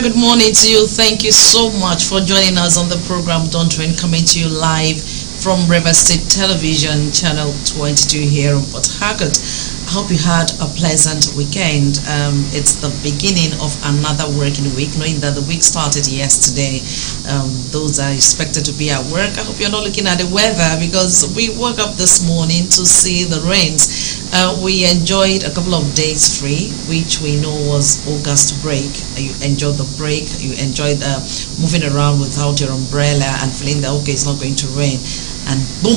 very good morning to you. Thank you so much for joining us on the program Don't Train, coming to you live from River State Television, channel 22 here in Port Harcourt. I hope you had a pleasant weekend. It's the beginning of another working week, knowing that the week started yesterday. Those are expected to be at work. I hope you're not looking at the weather, because we woke up this morning to see the rains. We enjoyed a couple of days free, which we know was August break. You enjoyed the break. You enjoyed moving around without your umbrella and feeling that, okay, it's not going to rain. And boom,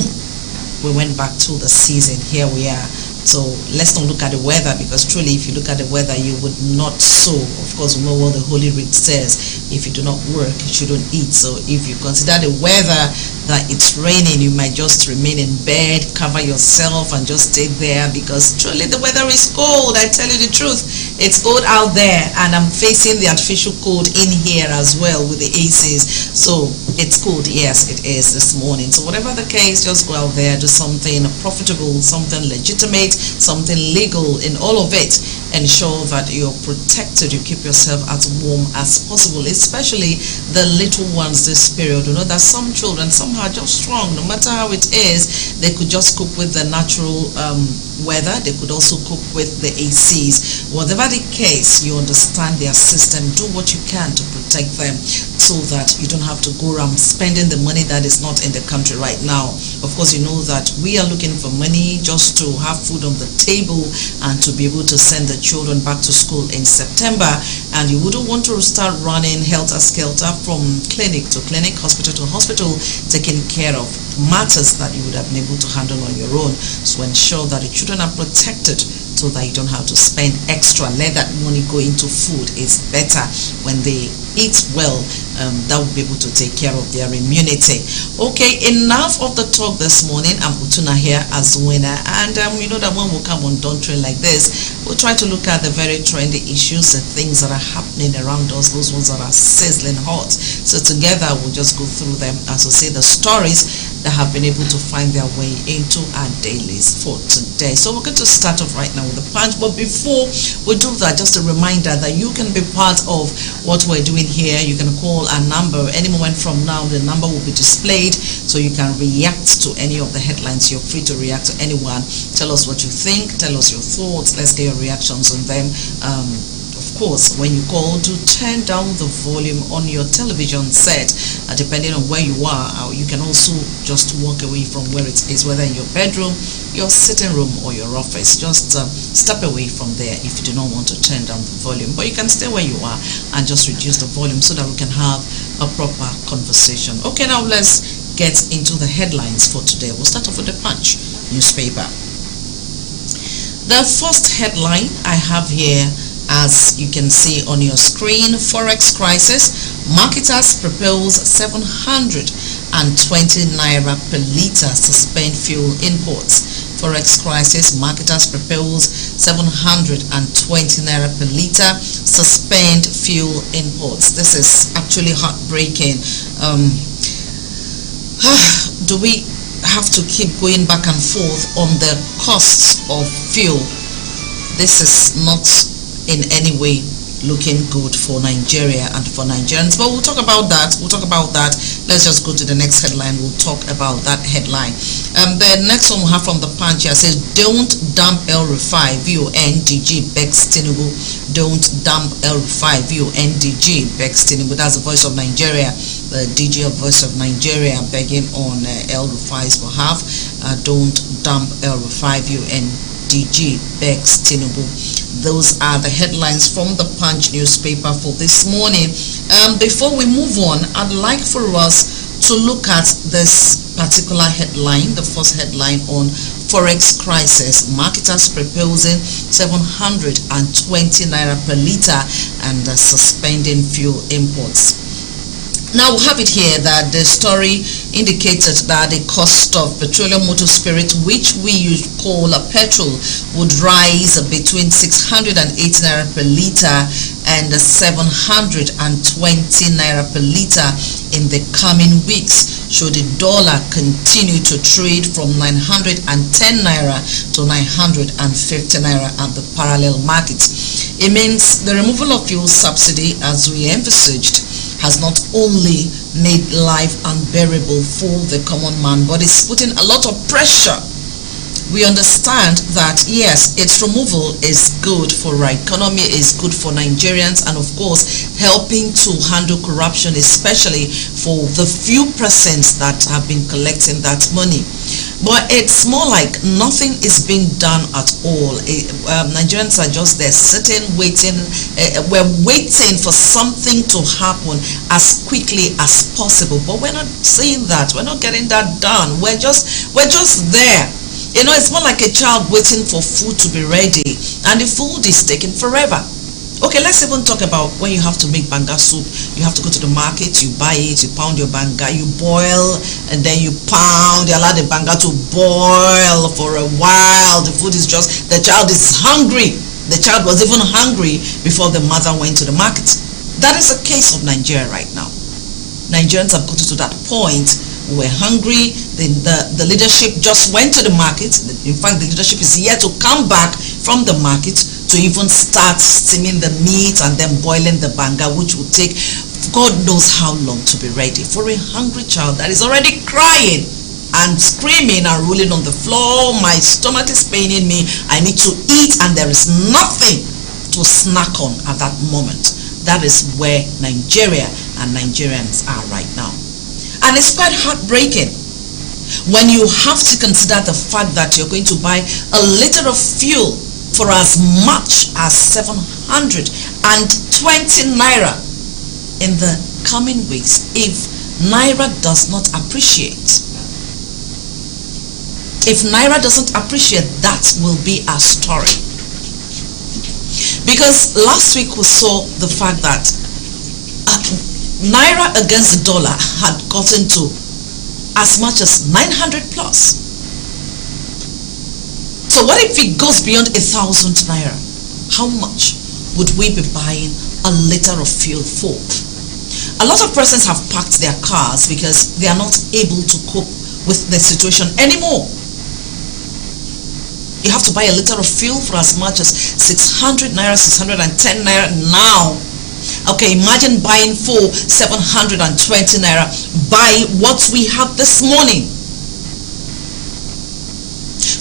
we went back to the season. Here we are. So let's not look at the weather, because truly if you look at the weather, you would not sow. Of course, we know what the Holy Writ says. If you do not work, you shouldn't eat. So if you consider the weather that it's raining, you might just remain in bed, cover yourself and just stay there, because truly the weather is cold. I tell you the truth, it's cold out there, and I'm facing the artificial cold in here as well with the ACs. So it's cold, yes it is this morning. So whatever the case, just go out there, do something profitable, something legitimate, something legal in all of it. Ensure that you're protected, you keep yourself as warm as possible, especially the little ones this period. You know that some children, some are just strong. No matter how it is, they could just cope with the natural weather. They could also cope with the ACs. Whatever the case, you understand their system. Do what you can to protect them, so that you don't have to go around spending the money that is not in the country right now. Of course, you know that we are looking for money just to have food on the table and to be able to send the children back to school in September. And you wouldn't want to start running helter-skelter from clinic to clinic, hospital to hospital, taking care of matters that you would have been able to handle on your own. So ensure that the children are protected, so that you don't have to spend extra. Let that money go into food. It's better when they eat well. That will be able to take care of their immunity. Okay, enough of the talk this morning. I'm Utuna here as winner, and you know that when we come on Don't Train like this, we'll try to look at the very trendy issues, the things that are happening around us, those ones that are sizzling hot. So together we'll just go through them, as we say, the stories that have been able to find their way into our dailies for today. So we're going to start off right now with the punch, but before we do that, just a reminder that you can be part of what we're doing here. You can call our number any moment from now. The number will be displayed, so you can react to any of the headlines. You're free to react to anyone. Tell us what you think, tell us your thoughts. Let's get your reactions on them. Of course, when you call, do turn down the volume on your television set. Depending on where you are, you can also just walk away from where it is, whether in your bedroom, your sitting room, or your office. Just step away from there if you do not want to turn down the volume. But you can stay where you are and just reduce the volume, so that we can have a proper conversation. Okay, now let's get into the headlines for today. We'll start off with the Punch newspaper. The first headline I have here, as you can see on your screen: Forex crisis, marketers propose 720 naira per litre, suspend fuel imports. Forex crisis, marketers propose 720 naira per litre, suspend fuel imports. This is actually heartbreaking. Do we have to keep going back and forth on the costs of fuel? This is not in any way looking good for Nigeria and for Nigerians, but we'll talk about that. Let's just go to the next headline. We'll talk about that headline. The next one we have from the Punch here says, don't dump El-Rufai, VONDG begs Tinubu. Don't dump El-Rufai, VONDG begs Tinubu. That's the Voice of Nigeria, the DG of Voice of Nigeria, begging on El-Rufai's behalf. Don't dump El-Rufai, VONDG begs Tinubu. Those are the headlines from the Punch newspaper for this morning. Before we move on, I'd like for us to look at this particular headline, the first headline on Forex crisis, marketers proposing 720 naira per litre and suspending fuel imports. Now we have it here that the story indicated that the cost of petroleum motor spirit, which we call petrol, would rise between 680 naira per litre and 720 naira per litre in the coming weeks, should the dollar continue to trade from 910 naira to 950 naira at the parallel market. It means the removal of fuel subsidy, as we envisaged, has not only made life unbearable for the common man, but it's putting a lot of pressure. We understand that, yes, its removal is good for our economy, is good for Nigerians, and of course, helping to handle corruption, especially for the few persons that have been collecting that money. But it's more like nothing is being done at all. Nigerians are just there sitting, waiting. We're waiting for something to happen as quickly as possible. But we're not seeing that. We're not getting that done. We're just there. You know, it's more like a child waiting for food to be ready, and the food is taking forever. Okay, let's even talk about when you have to make banga soup. You have to go to the market, you buy it, you pound your banga, you boil, and then you pound, you allow the banga to boil for a while. The food is just, the child is hungry. The child was even hungry before the mother went to the market. That is the case of Nigeria right now. Nigerians have gotten to that point. We're hungry. The leadership just went to the market. In fact, the leadership is yet to come back from the market to even start steaming the meat and then boiling the banga, which will take God knows how long to be ready. For a hungry child that is already crying and screaming and rolling on the floor, my stomach is paining me, I need to eat, and there is nothing to snack on at that moment. That is where Nigeria and Nigerians are right now. And it's quite heartbreaking when you have to consider the fact that you're going to buy a liter of fuel for as much as 720 naira in the coming weeks if Naira does not appreciate. If Naira doesn't appreciate, that will be our story. Because last week we saw the fact that Naira against the dollar had gotten to as much as 900 plus. So what if it goes beyond 1,000 naira? How much would we be buying a liter of fuel for? A lot of persons have parked their cars because they are not able to cope with the situation anymore. You have to buy a liter of fuel for as much as 600 naira, 610 naira now. Okay, imagine buying for 720 naira. Buy what we have this morning.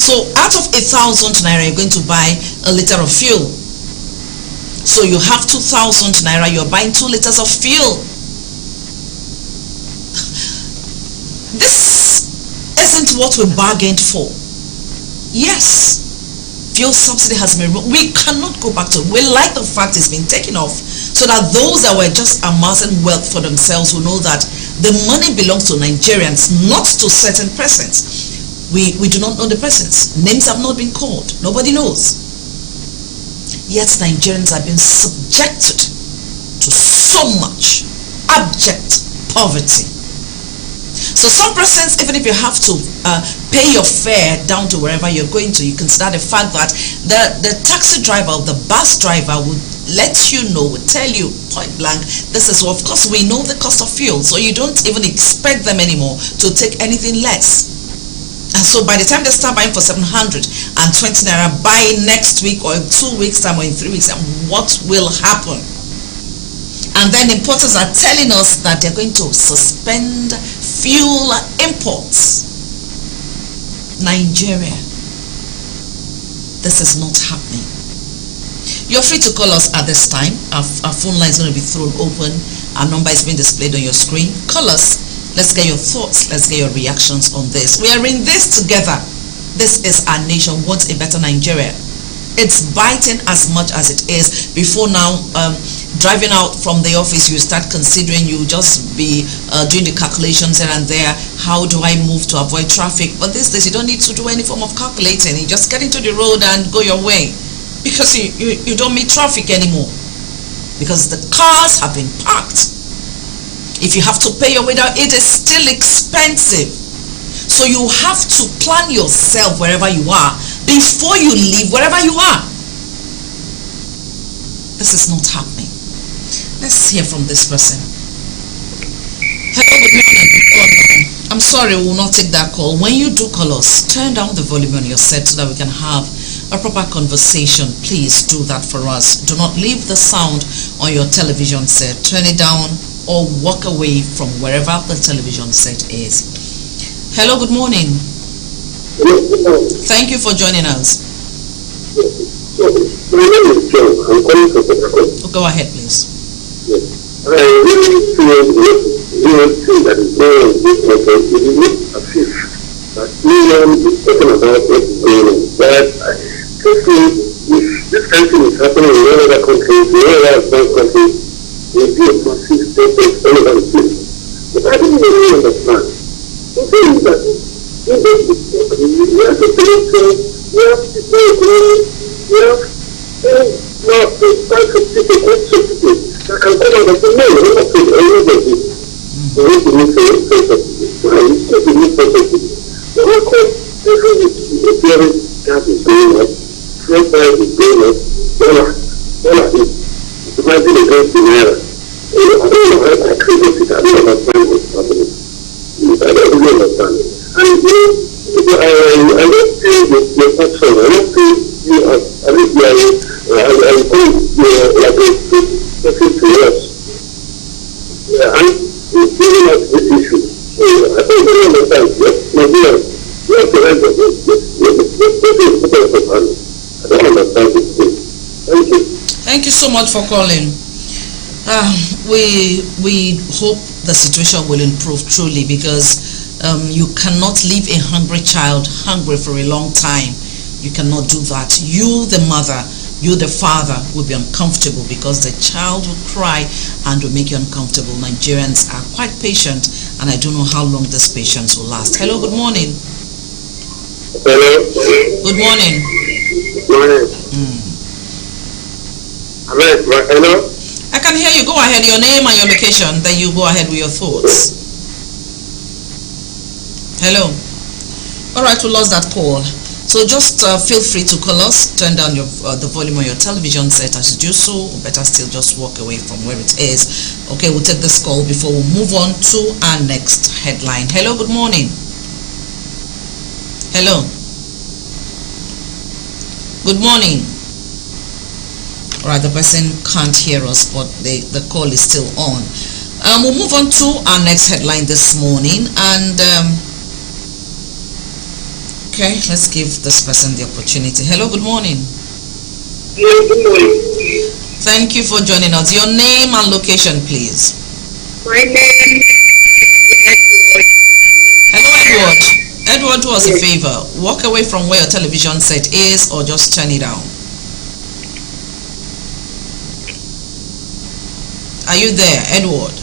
So out of 1,000 naira, you're going to buy a liter of fuel. So you have 2,000 naira, you're buying 2 liters of fuel. This isn't what we bargained for. Yes, fuel subsidy has been removed. We cannot go back to it. We like the fact it's been taken off, so that those that were just amassing wealth for themselves will know that the money belongs to Nigerians, not to certain persons. We do not know the persons. Names have not been called. Nobody knows. Yet Nigerians have been subjected to so much abject poverty. So some persons, even if you have to pay your fare down to wherever you're going to, you consider the fact that the taxi driver, the bus driver would let you know, would tell you point blank, this is, of course, we know the cost of fuel, so you don't even expect them anymore to take anything less. And so by the time they start buying for 720 naira, buy next week or in 2 weeks time or in 3 weeks time, what will happen? And then importers are telling us that they're going to suspend fuel imports. Nigeria, this is not happening. You're free to call us at this time. Our phone line is going to be thrown open. Our number is being displayed on your screen. Call us. Let's get your thoughts. Let's get your reactions on this. We are in this together. This is our nation. Wants a better Nigeria. It's biting as much as it is. Before now, driving out from the office, you start considering, you just be doing the calculations here and there. How do I move to avoid traffic? But these days, you don't need to do any form of calculating. You just get into the road and go your way, because you don't meet traffic anymore, because the cars have been parked. If you have to pay your way down, it is still expensive. So you have to plan yourself wherever you are before you leave wherever you are. This is not happening. Let's hear from this person. Hello, good morning. I'm sorry, we will not take that call. When you do call us, turn down the volume on your set so that we can have a proper conversation. Please do that for us. Do not leave the sound on your television set. Turn it down or walk away from wherever the television set is. Hello, good morning. Thank you for joining us. My name is John. I'm calling from Port. Go ahead, please. Yes. I really feel that is going on this country. It is not as if that William is talking about what is going on. But I think if this kind of thing is happening in other countries, in other advanced countries, there will be a massive protest all over the place. But I don't really understand. The thing is that we have to pay things, we have to pay economy, we have now to start to take a good substitute. I can come out and say, no, we're not paying any of this. We need to make a new substitute. Why? We still need a substitute. But how come every week the parent gas is going up, fuel price is going up, dollar is divided against the naira. I don't know, I can't get it. I don't understand what's happening. I don't really understand it. And I don't see the person, I don't see you as I think you are like a person to us. And it's giving us this issue. So I don't really understand. Yes, Nigeria, you have to answer this. I don't understand this thing. Thank you. Thank you so much for calling. We hope the situation will improve truly, because you cannot leave a hungry child hungry for a long time. You cannot do that. You, the mother, you, the father, will be uncomfortable because the child will cry and will make you uncomfortable. Nigerians are quite patient, and I don't know how long this patience will last. Hello, good morning. Hello. Good morning. Good morning. Hello. I can hear you. Go ahead. Your name and your location. Then you go ahead with your thoughts. Hello. All right, we lost that call. So just feel free to call us. Turn down your the volume on your television set as you do so, or better still, just walk away from where it is. Okay, we'll take this call before we move on to our next headline. Hello, good morning. Hello. Good morning. All right, the person can't hear us, but the call is still on. We'll move on to our next headline this morning, and okay, let's give this person the opportunity. Hello, good morning. Hello, good morning. Thank you for joining us. Your name and location, please. My name is Edward. Hello, Edward. Edward, do us a favor. Walk away from where your television set is, or just turn it down. Are you there, Edward?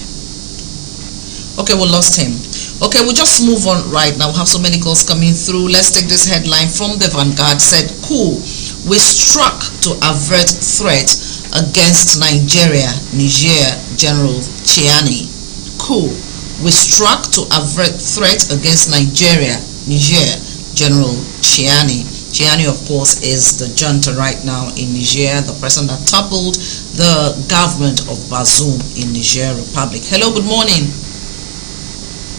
Okay, we lost him. Okay, we'll just move on right now. We have so many calls coming through. Let's take this headline from the Vanguard. Said, coup, we struck to avert threat against Nigeria, Niger, General Chiani. Coup, we struck to avert threat against Nigeria, Niger, General Chiani. Chiani, of course, is the junta right now in Niger, the person that toppled the government of Bazoum in Niger Republic. Hello, good morning.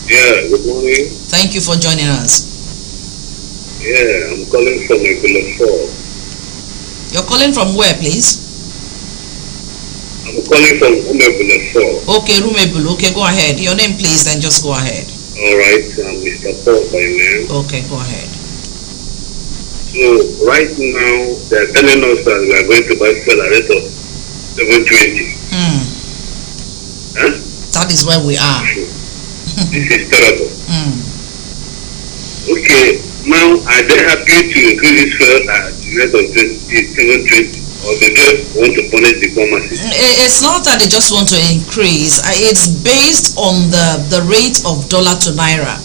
Yeah, good morning. Thank you for joining us. Yeah, I'm calling from Rumebula. You're calling from where, please? I'm calling from Rumebula. Okay, Rumebula. Okay, go ahead. Your name, please, then just go ahead. All right, I'm Mr. Paul by name. Okay, go ahead. So, right now, they're telling us that we are going to buy fuel at rate of 720. Huh? That is where we are. This is terrible. Okay, now are they happy to increase this fuel at the rate of 720, or they just want to punish the pharmacy? It's not that they just want to increase. It's based on the rate of dollar to naira.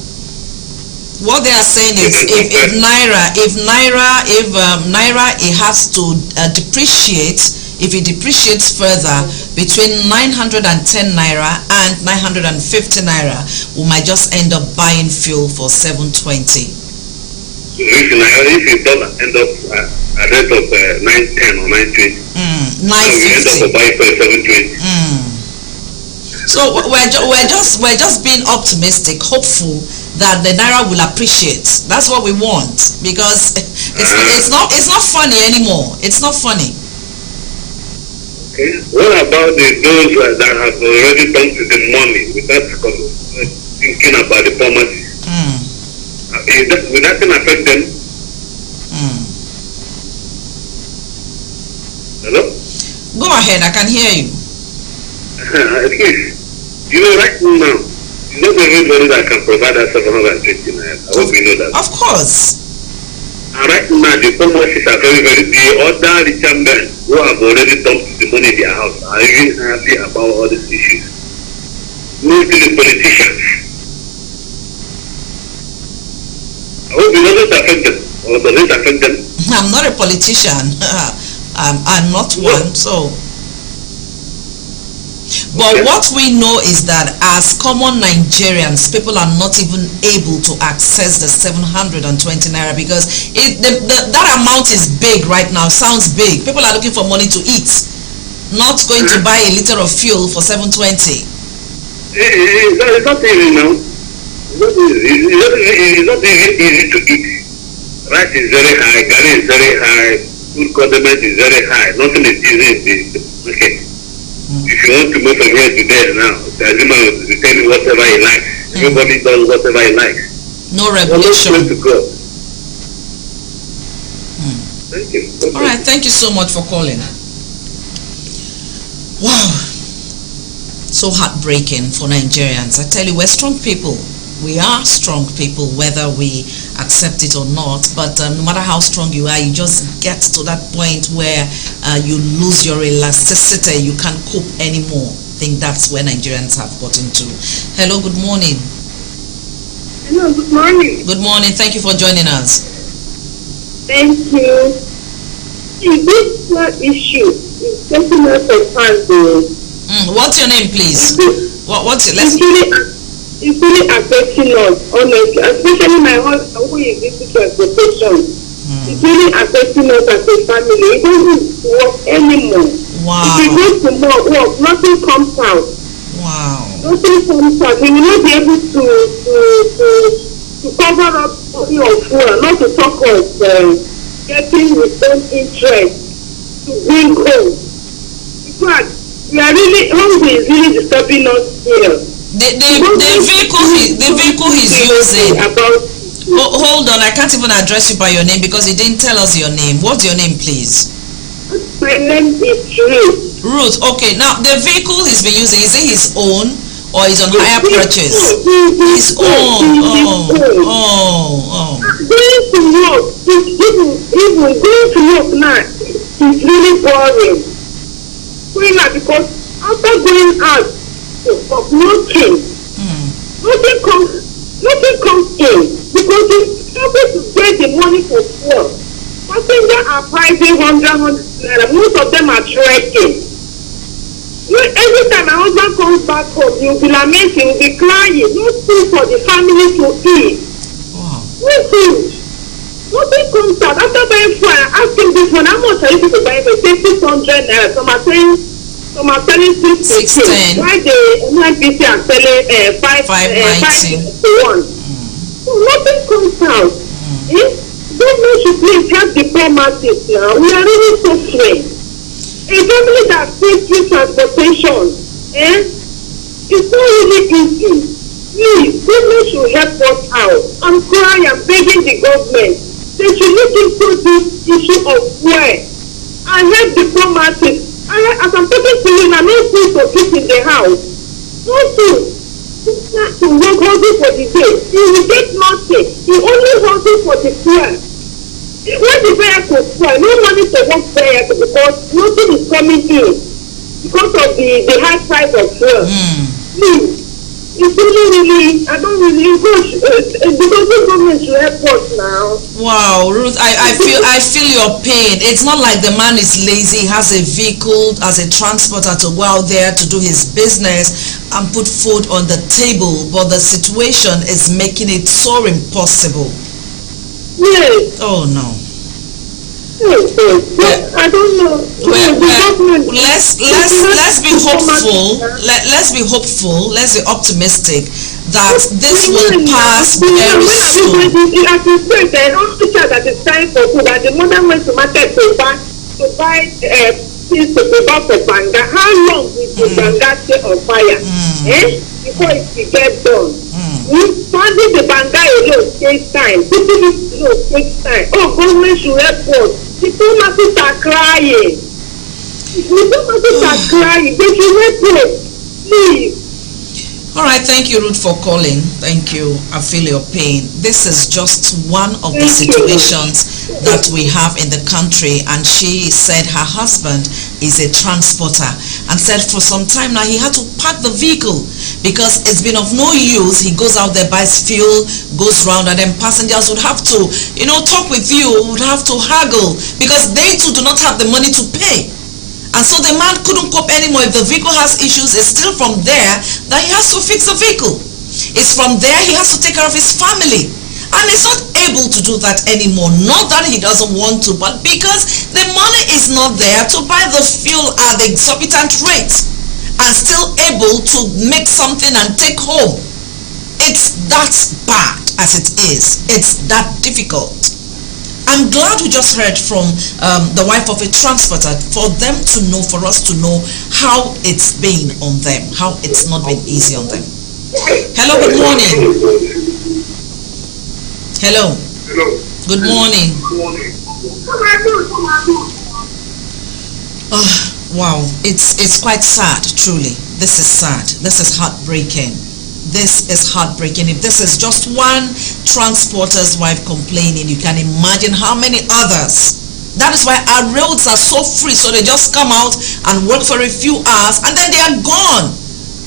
What they are saying is, if naira it has to depreciate. If it depreciates further between 910 naira and 950 naira, we might just end up buying fuel for 720. So if it doesn't end up at rate of 910 or 920, 950. we end up buying for 720. So we're just being optimistic, hopeful that the naira will appreciate. That's what we want, because it's not funny anymore. It's not funny. Okay. What about those that have already come to the money without thinking about the poverty? Will that affect them? Hello? Go ahead, I can hear you. At least, right now, it's not everybody that can provide that 720 naira. I hope you know that. Of course. And right now, the poverty are very, the other richer men who have already dumped the money in their house are even happy about all these issues. Mostly the politicians. I hope it doesn't affect them. Or does it affect them? I'm not a politician. I'm not one, so. But what we know is that as common Nigerians, people are not even able to access the 720 naira, because that amount is big right now. Sounds big. People are looking for money to eat, not going to buy a liter of fuel for 720. It's not easy now. It's not easy to eat. Rice is very high, garri is very high, food condiment is very high. Nothing is easy in the market. If you want to move from here to there now, the Azima will tell you whatever he likes. Everybody does whatever he likes. No regulation. To go. Thank you. All right, thank you so much for calling. Wow. So heartbreaking for Nigerians. I tell you, we're strong people. We are strong people, whether we accept it or not. But no matter how strong you are, you just get to that point where you lose your elasticity. You can't cope anymore. I think that's where Nigerians have gotten to. Hello, good morning. Hello, good morning. Good morning. Thank you for joining us. Thank you. This issue is taking us a time. What's your name, please? What's your last name? It's really affecting us, honestly, especially my husband who is visiting exploitation. It's really affecting us as a family. It doesn't work anymore. Wow. If we go to more work, nothing comes out. Wow. Nothing comes out. We will not be able to cover up money of fuel, not to talk of getting return interest to bring home. In fact, we are really, hungry is really disturbing us here. The vehicle he's using. Hold on, I can't even address you by your name because he didn't tell us your name. What's your name, please? My name is Ruth. Ruth, okay. Now, the vehicle he's been using, is it his own or is on hire purchase? His own. Going to work, even going to work now, is really boring. Going out because after going out, of nothing comes in, because it's able to get the money for fuel. Passengers are pricing 100 naira. Most of them are trekking. Every time my husband comes back home, he'll be lamenting, he'll be crying. No food for the family to eat. Wow. No food. Nothing comes out. After buying fuel, I asked him this one, how much are you to buy? They say 600 naira. Some are selling 610. Why the NIPC are selling 591? So nothing comes out. Government should please help the poor masses now. We are really suffering. A family that takes free transportation, it's not really easy. Please, government should help us out. I'm crying, I'm begging the government. They should look into this issue of fuel and help the poor masses. As I'm talking to you, I'm not food to eat in the house. No food. It's not to work hungry for the day. He will get nothing. He only hungry for the fuel. When the vehicle spoil, no money to work vehicle because nothing is coming in because of the high price of fuel. Please, it's really, I don't really push because the government should help us now. Wow, Ruth, I feel your pain. It's not like the man is lazy, he has a vehicle as a transporter to go out there to do his business and put food on the table, but the situation is making it so impossible. Yes. Oh no. Yes. I don't know. Let's be hopeful. Let's be hopeful. Let's be optimistic. that this will pass very soon. As you said, the hospital that is time for food, that the mother went to market to buy things to prepare for banga. How long will the banga stay on fire? Before it gets done. Funding the banga alone takes time. People alone takes time. Oh, government should help us. The pharmacists are crying. They should help us. Please. All right, thank you, Ruth, for calling. Thank you. I feel your pain. This is just one of the situations that we have in the country, and she said her husband is a transporter and said for some time now he had to park the vehicle because it's been of no use. He goes out there, buys fuel, goes round, and then passengers would have to, talk with you, would have to haggle because they too do not have the money to pay. And so the man couldn't cope anymore. If the vehicle has issues, it's still from there that he has to fix the vehicle. It's from there he has to take care of his family. And he's not able to do that anymore. Not that he doesn't want to, but because the money is not there to buy the fuel at the exorbitant rate and still able to make something and take home. It's that bad as it is. It's that difficult. I'm glad we just heard from the wife of a transporter for them to know, for us to know how it's been on them, how it's not been easy on them. Hello, good morning. Hello. Good morning. Wow, it's quite sad, truly. This is sad. This is heartbreaking. This is heartbreaking. If this is just one transporter's wife complaining, you can imagine how many others. That is why our roads are so free. So they just come out and work for a few hours and then they are gone.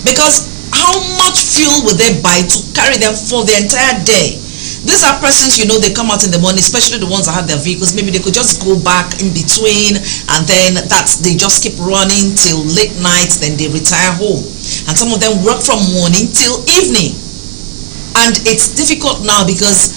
Because how much fuel will they buy to carry them for the entire day? These are persons, they come out in the morning, especially the ones that have their vehicles. Maybe they could just go back in between and then they just keep running till late night, then they retire home. And some of them work from morning till evening. And it's difficult now because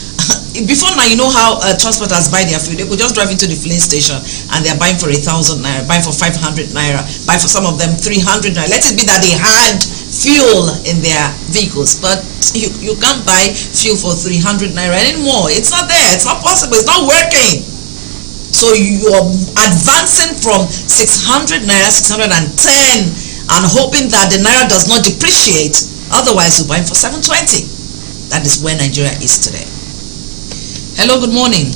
before now, you know how transporters buy their fuel. They could just drive into the filling station and they're buying for 1,000 naira, buying for 500 naira, buy for some of them 300 naira. Let it be that they had fuel in their vehicles, but you can't buy fuel for 300 naira anymore. It's not there. It's not possible. It's not working. So you're advancing from 600 naira, 610 and hoping that the naira does not depreciate. Otherwise, you're buying for 720. That is where Nigeria is today. Hello, good morning.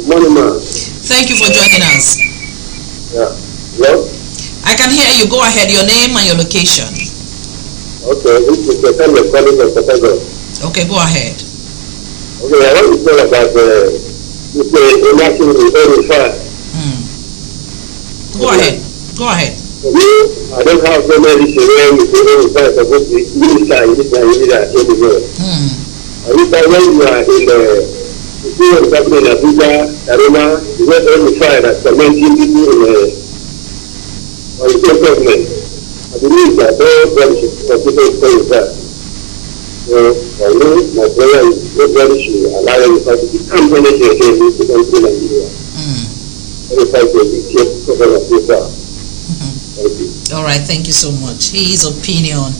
Good morning, ma'am. Thank you for joining us. Yeah. Hello? I can hear you. Go ahead. Your name and your location. Okay, this is the time of calling from Chicago. Okay, go ahead. Okay, I want to tell about the election in 85. Go ahead. Go ahead. I don't have so many children with supposed to be inside everywhere. When you are in the government of Abuja, Aroma, you get every fire that's tormenting people in the government. I believe that nobody should consider it that. So, I know my prayer is nobody should allow anybody to become anything against the country of Nigeria. Everybody will be careful of people. All right, thank you so much. His opinion,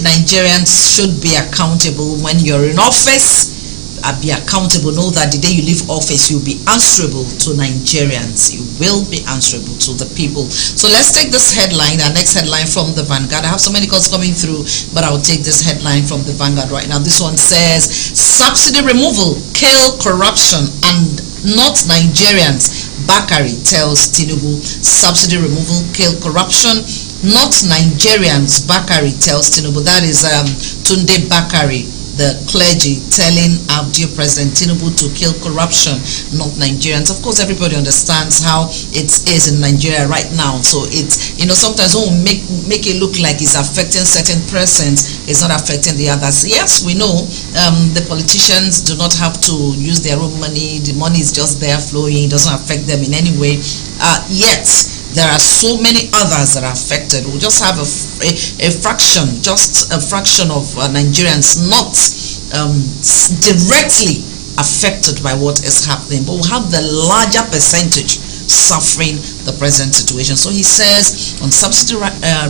Nigerians should be accountable when you're in office. Be accountable. Know that the day you leave office, you'll be answerable to Nigerians. You will be answerable to the people. So let's take this headline, our next headline from the Vanguard. I have so many calls coming through, but I'll take this headline from the Vanguard right now. This one says, subsidy removal, kill corruption, and not Nigerians. Bakari tells Tinubu, subsidy removal, kill corruption, not Nigerians. Bakari tells Tinubu. That is Tunde Bakari, the clergy, telling our dear President Tinubu to kill corruption, not Nigerians. Of course, everybody understands how it is in Nigeria right now. So it's, sometimes when we make it look like it's affecting certain persons, it's not affecting the others. Yes, we know the politicians do not have to use their own money. The money is just there flowing. It doesn't affect them in any way. Yet, there are so many others that are affected. We'll just have a fraction, just a fraction of Nigerians not directly affected by what is happening, but we'll have the larger percentage suffering the present situation. So he says on subsidy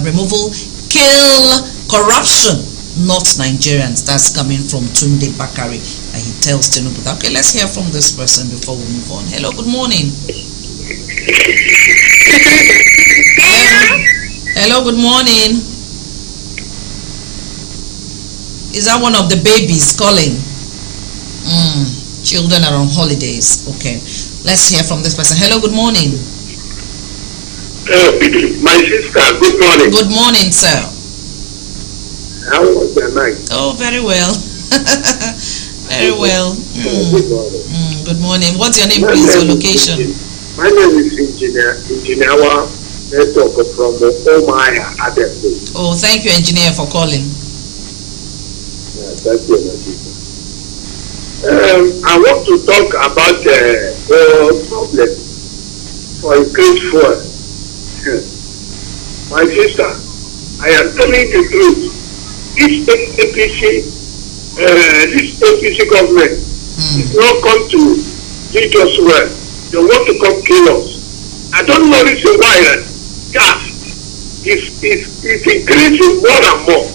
removal, kill corruption, not Nigerians. That's coming from Tunde Bakari. And he tells Tinubu that. Okay, let's hear from this person before we move on. Hello, good morning. Hello, good morning. Is that one of the babies calling? Children are on holidays. Okay. Let's hear from this person. Hello, good morning. My sister, good morning. Good morning, sir. How was your night? Oh, very well. Very well. Good morning. Good morning. What's your name, please? Your location? My name is Engineer Network from Omaya, Adelaide. Oh, thank you, engineer, for calling. Yeah, thank you, my sister. I want to talk about the problem for increased fuel. My sister, I am telling the truth. This APC government is not come to lead us well. They want to come kill us. I don't know reason why gas is increasing more and more.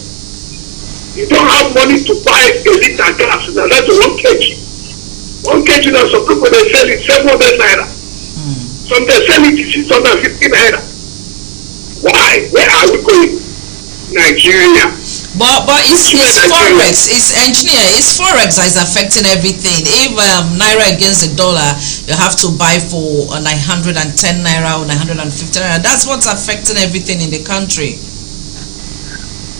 You don't have money to buy a liter gas. Now that's 1 kg. 1 kg now some people they sell it 700 naira. Some they sell it 650 naira. Why? Where are we going? Nigeria. But it's forex. It's engineer. It's forex that is affecting everything. If naira against the dollar, you have to buy for 910 naira or 950 naira. That's what's affecting everything in the country.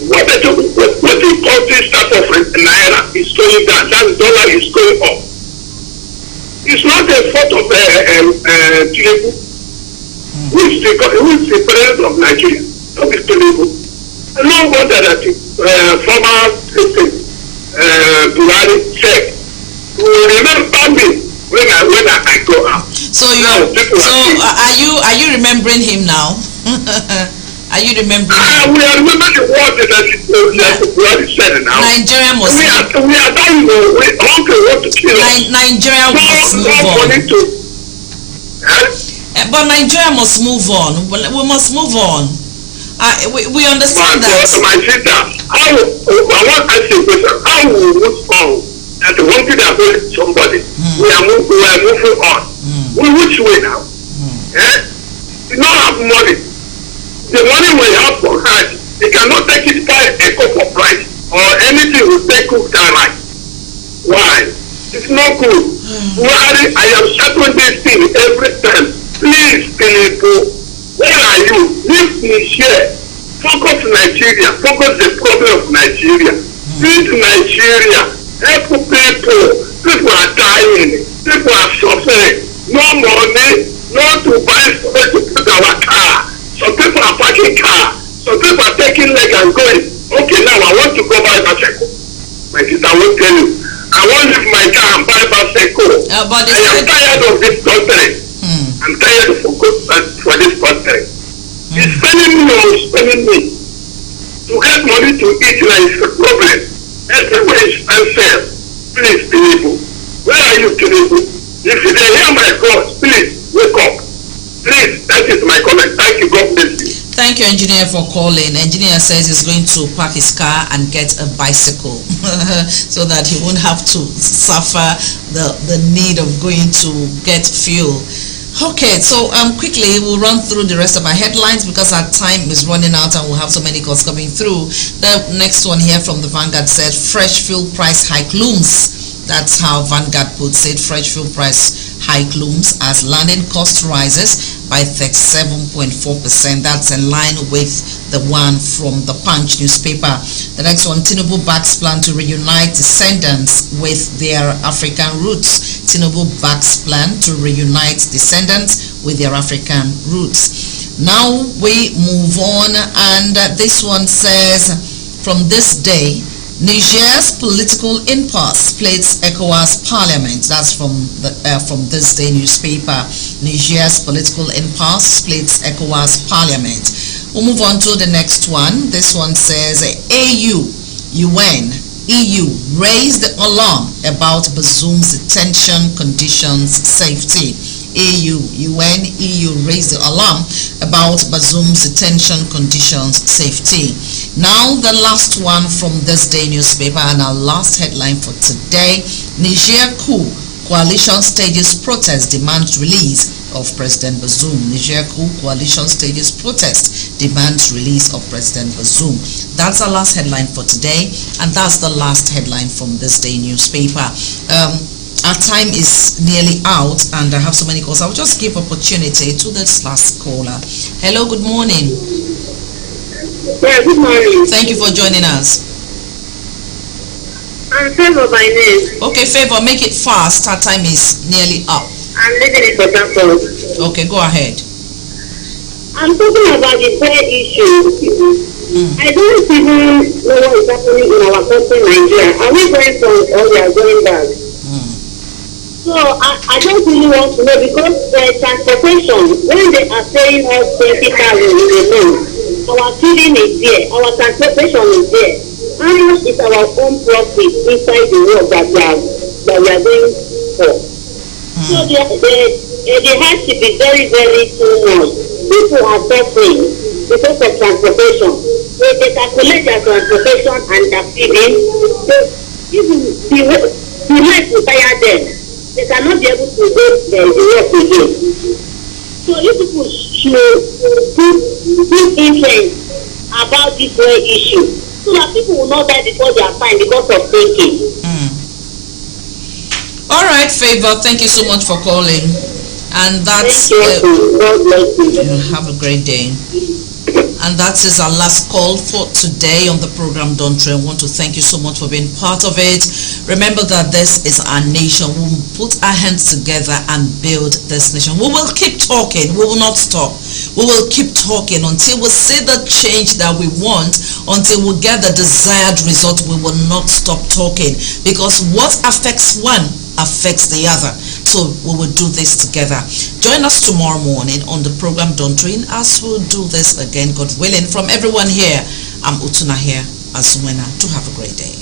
What do you call this type of naira is going down? That dollar is going up. It's not the fault of Tinubu. Who is the president of Nigeria? Not the Tinubu. No wonder that former president Buhari said, "You will remember me when I go out." So are you remembering him now? Are you remembering? We are remembering the word that Buhari said now. Nigeria must. We are dying. We want to kill us. Nigeria must move on. But Nigeria must move on. We must move on. We understand that. My sister, I want to ask you a question. How will we move on? That one thing that hold somebody. We are moving on. Which way now? We don't have money. The money we have for hand, they cannot take it by a cup of rice or anything we take cook that rice. Why? It's not good. Why I am shouting this thing every time. Please, people, where are you? Leave me here. Focus Nigeria. Focus the problem of Nigeria. Feed Nigeria. Help people. People are dying. People are suffering. No money. No to buy something to put our car. Some people are parking car. Some people are taking leg and going. Okay, now I want to go buy bicycle. My sister won't tell you. I want to leave my car and buy bicycle. I am tired of this country. I'm tired for this country. It's spending me. To get money to eat like is a problem. Everywhere is unfair. Please, Tinubu. Where are you, Tinubu? If you hear my voice, please wake up. Please, that is my comment. Thank you. God bless you. Thank you, engineer, for calling. Engineer says he's going to park his car and get a bicycle so that he won't have to suffer the need of going to get fuel. Okay, so quickly we'll run through the rest of our headlines because our time is running out and we'll have so many calls coming through. The next one here from the Vanguard said fresh fuel price hike looms. That's how Vanguard puts it. Fresh fuel price hike looms as landing cost rises by 37.4%. That's in line with the one from the Punch newspaper. The next one, Tinubu backs plan to reunite descendants with their African roots. Tinubu backs plan to reunite descendants with their African roots. Now we move on, and this one says, from this day, Niger's political impasse splits ECOWAS parliament. That's from this day newspaper. Niger's political impasse splits ECOWAS parliament. We'll move on to the next one. This one says AU, UN, EU raised alarm about Bazoum's detention conditions safety. EU raised the alarm about Bazoum's detention conditions safety. Now the last one from this day newspaper and our last headline for today: Niger coup, coalition stages protest, demands release of President Bazoum. Niger coup, coalition stages protest, demands release of President Bazoum. That's our last headline for today, and that's the last headline from this day newspaper. Our time is nearly out, and I have so many calls. I'll just give opportunity to this last caller. Hello, good morning. Yeah, good morning. Thank you for joining us. I'm Favor by name. Okay, Favor, make it fast. Our time is nearly up. I'm living in Port Harcourt. Okay, go ahead. I'm talking about the fair issue. I don't even know what is happening in our country, Nigeria. Are we going front or we are going back? So I don't really want to know, because transportation, when they are paying us 20,000 in a month, our feeding is there, our transportation is there. How much is our own profit inside the work that we are doing for? So the hardship is very, very too much. People are suffering because of transportation. So they calculate their transportation and their feeding. So even the rate will tire them. They cannot be able to go the work again. So if people should give interest about this very issue, so that people will not die before they are fine because of thinking. All right, Favor, thank you so much for calling. And that's God bless you. have a great day. And that is our last call for today on the program. Don't I want to thank you so much for being part of it. Remember that this is our nation. We will put our hands together and build this nation. We will keep talking. We will not stop. We will keep talking until we see the change that we want, until we get the desired result. We will not stop talking, because what affects one affects the other. So we will do this together. Join us tomorrow morning on the program Doctrine as we'll do this again, God willing. From everyone here, I'm Utuna here as Wena. Do have a great day.